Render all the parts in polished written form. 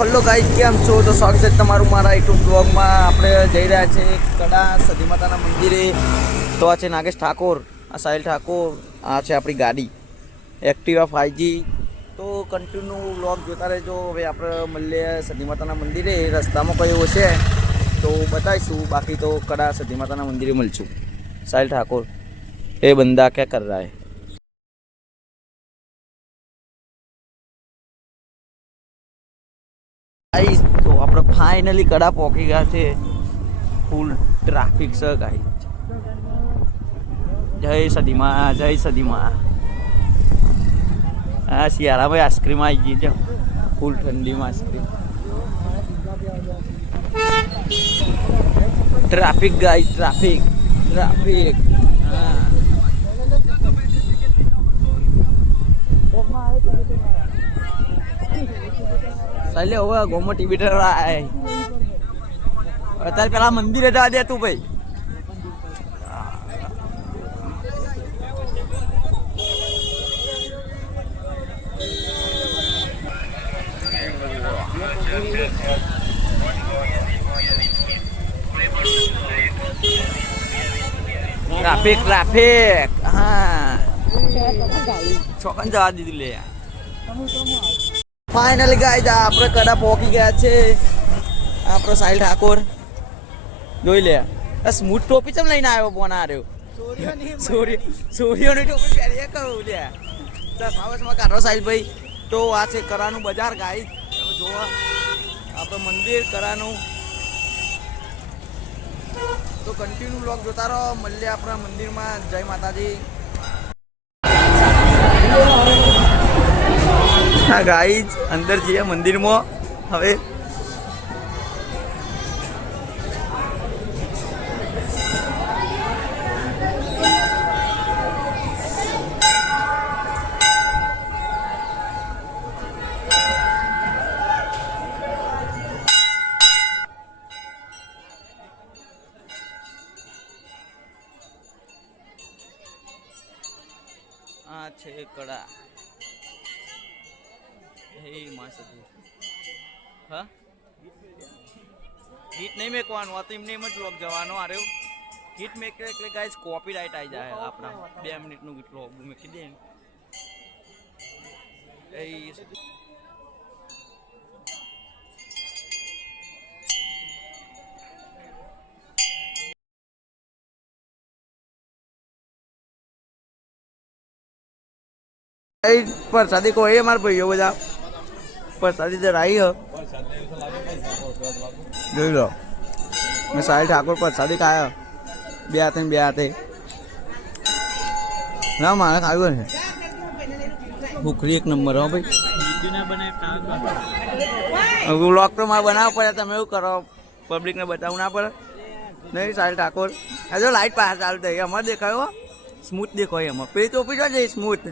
Hello guys, કેમ છો? તો સ્વાગત છે તમારું મારા યુટ્યુબ બ્લોગમાં. આપણે જઈ રહ્યા છીએ કડા સતી માતાના મંદિરે. તો આ છે નાગેશ ઠાકોર, આ સાહિલ ઠાકોર, આ છે આપણી ગાડી એક્ટિવા 5G. તો કન્ટિન્યુ બ્લોગ જોતા રહેજો. હવે આપણે મળીએ સતી માતાના મંદિરે. રસ્તામાં કયો છે તો બતાવીશું, બાકી તો કડા સતી માતાના મંદિરે મળશું. સાહિલ ઠાકોર એ બંદા ક્યાં કર રહા હૈ? ગાઈસ, તો આપણે ફાઇનલી કડા પહોંચી ગયા છે. ફૂલ ટ્રાફિક છે ગાઈસ. જય સદીમાં, જય સદીમાં. હા, શિયાળામાં આઈસ્ક્રીમ આવી ગઈ છે, ફૂલ ઠંડીમાં ice cream. Traffic guys, traffic traffic. હા, ચાલે હવે ગોમો ટીવી અત્યારે પેલા મંદિરે જવા દે તું ભાઈ. Traffic traffic. હા, છોકન જવા દીધું લે. ફાઇનલી ગાઈસ, આપણે કડા પહોંચી ગયા છે. આપણો સાહિલ ઠાકોર જોઈ લે. સ્મૂથ ટોપી ચમ લઈને આવ્યો? બોના આવ્યો સૂર્યોની ટોપી પહેરીએ કહું લે. સાવસમાં કાઢો સાહિલભાઈ. તો આ છે કરાનું બજાર ગાઈસ. જોવા આપણે મંદિર કરાનું. તો કન્ટિન્યુ બ્લોગ જોતા રહો. મળીએ આપણા મંદિરમાં. જય માતાજી. હા ગાઈસ, અંદર જઈએ મંદિરમાં હવે. આ છે કડા. હે મસ્ત. હા, ગીત નહીં મેકવાનું, આ તો એમને એમ જ બ્લોગ જવાનો. આર્યો ગીત મેકે એટલે ગાઈસ કોપીરાઇટ આવી જાય આપણા. 2 મિનિટનું ગીત બ્લોગ મેકી દે. પ્રસાદી કો એ મારા ભાઈઓ બધા પ્રસાદી તો રાઈ હ જોઈ લો. મેં સાહિલ ઠાકોર પ્રસાદી ખાયા બે હાથે. ના, મારે ખાવ્યું ને ભૂખરી એક નંબર. હો ભાઈ, વ્લોગ તો મારે બનાવવો પડે. તમે એવું કરો, પબ્લિકને બતાવવું ના પડે નહીં? સાહિલ ઠાકોર આ જો લાઈટ પાસે ચાલુ થઈ. અમારે દેખાયો સ્મૂથ દેખાય. એમાં પેલી ટોપી જો છે સ્મૂથ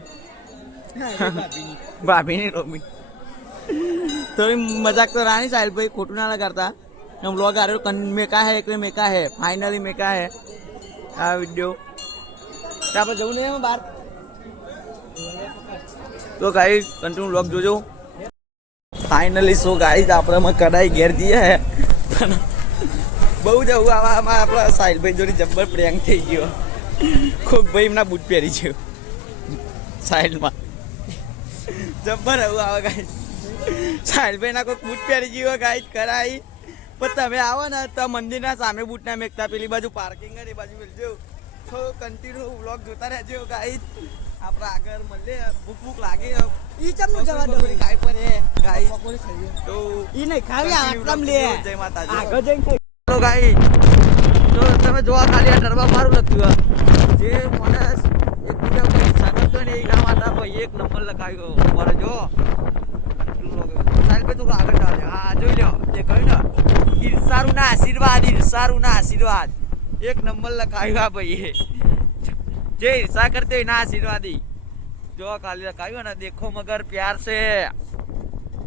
ભાભીની ટોપી. તો મજાક તો રાણી સાહિલ ભાઈ, ખોટું ના લગાડતા. વ્લોગ આ રહ્યો મેકા હે એટલે મેકા હે. ફાઇનલી મેકા હે આ વિડીયો. આપણે જવું નહીં બહાર. તો ગાઈસ કન્ટિન્યુ વ્લોગ જોજો. ફાઇનલી સો ગાઈસ, આપણે કડાઈ ઘેર જઈએ હે. બહુ જવું આમાં આપણા સાહિલભાઈ જોડી જબ્બર પ્રેંક થઈ ગયો. ખોક ભાઈ એમના બૂટ પહેરી છે સાઈડમાં. જબ્બર આવું આવે ગાઈસ. સાહિલભાઈ ના કોઈ બૂટ પહેરી ગયો ગાઈસ. કરાઈ પણ તમે આવો ને તો મંદિરના સામે બૂટ ના મેકતા. પેલી બાજુ પાર્કિંગ એ બાજુ મિલજો. તો કન્ટિન્યુ વ્લોગ જોતા રહેજો ગાઈસ. આપણે આગળ મળીએ. ભૂખ લાગે ઈ ચમનું જવા દો કાઈ પર હે ગાઈસ. તો ઈ નહીં ખાવી આટલામ લે. જય માતાજી. આગળ જઈને તો ગાઈસ, તો તમે જોવા ખાલી આ ડરવા મારું લખ્યું જે માણસ એક બીજા પર સાકતો ને એ ગામ આતા ભાઈ એક નંબર લખાવ્યો. મારે જો સાહેબ તું આગળ ચાલે. હા જોઈ લો, જે કહ્યું ને ઈર્ષારું ના આશીર્વાદ, ઈર્ષારું ના આશીર્વાદ. એક નંબર લખાવ્યા ભાઈ. જે ઈર્ષા કરते ना आशीर्वादी. जो खाली लखाव्યું ना, देखो मगर प्यार से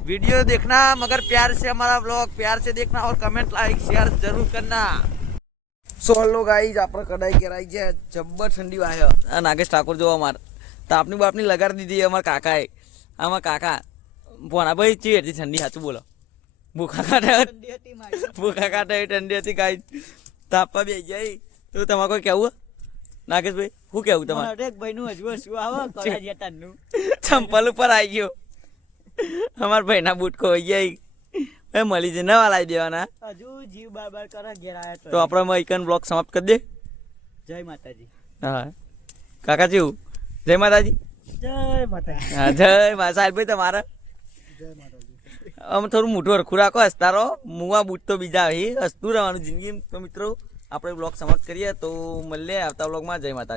वीडियो देखना, मगर प्यार से हमारा व्लॉग प्यार से देखना और कमेंट लाइक शेयर जरूर करना. સોલો ગાઈસ, આપણે કડાઈ કેરાઈ છે. જબ્બર ઠંડી વાય. આ નાગેશ ઠાકોર જો અમાર તાપની બાપની લગાડી દીધી અમારા કાકાએ. આમાં કાકા ભોણા ભાઈ ચી હતી ઠંડી સાચું બોલો. ભૂખા કાઢે ઠંડી હતી મારી. ભૂખા કાઢે ઠંડી હતી ગાઈસ તાપા બે જાય તો તમારે કોઈ કેવું નાગેશભાઈ શું કેવું તમારે હરેક ભાઈનું હજુ શું આવે કોલેજ નું ચંપલ ઉપર આવી ગયો અમારા ભાઈના બૂટ ખોઈ ગયા મળી જાય નવા લાવી દેવાના હજુ જીવ બાર કરે ઘેર આવ્યા તો આપણે મૈકન બ્લોગ સમાપ્ત કરી દે જય માતાજી. હા કાકા જેવું જય માતાજી જય માતાજી. હા જય મા સાહેબભાઈ તમારે જય માતાજી. આમ થોડું મોટું હરખું રાખો હસતા રહો મુવા બૂટ તો બીજા આવે હસતું રહેવાનું જિંદગી. તો મિત્રો આપણે બ્લોગ સમાપ્ત કરીએ તો મળીએ આવતા બ્લોગમાં. જય માતા.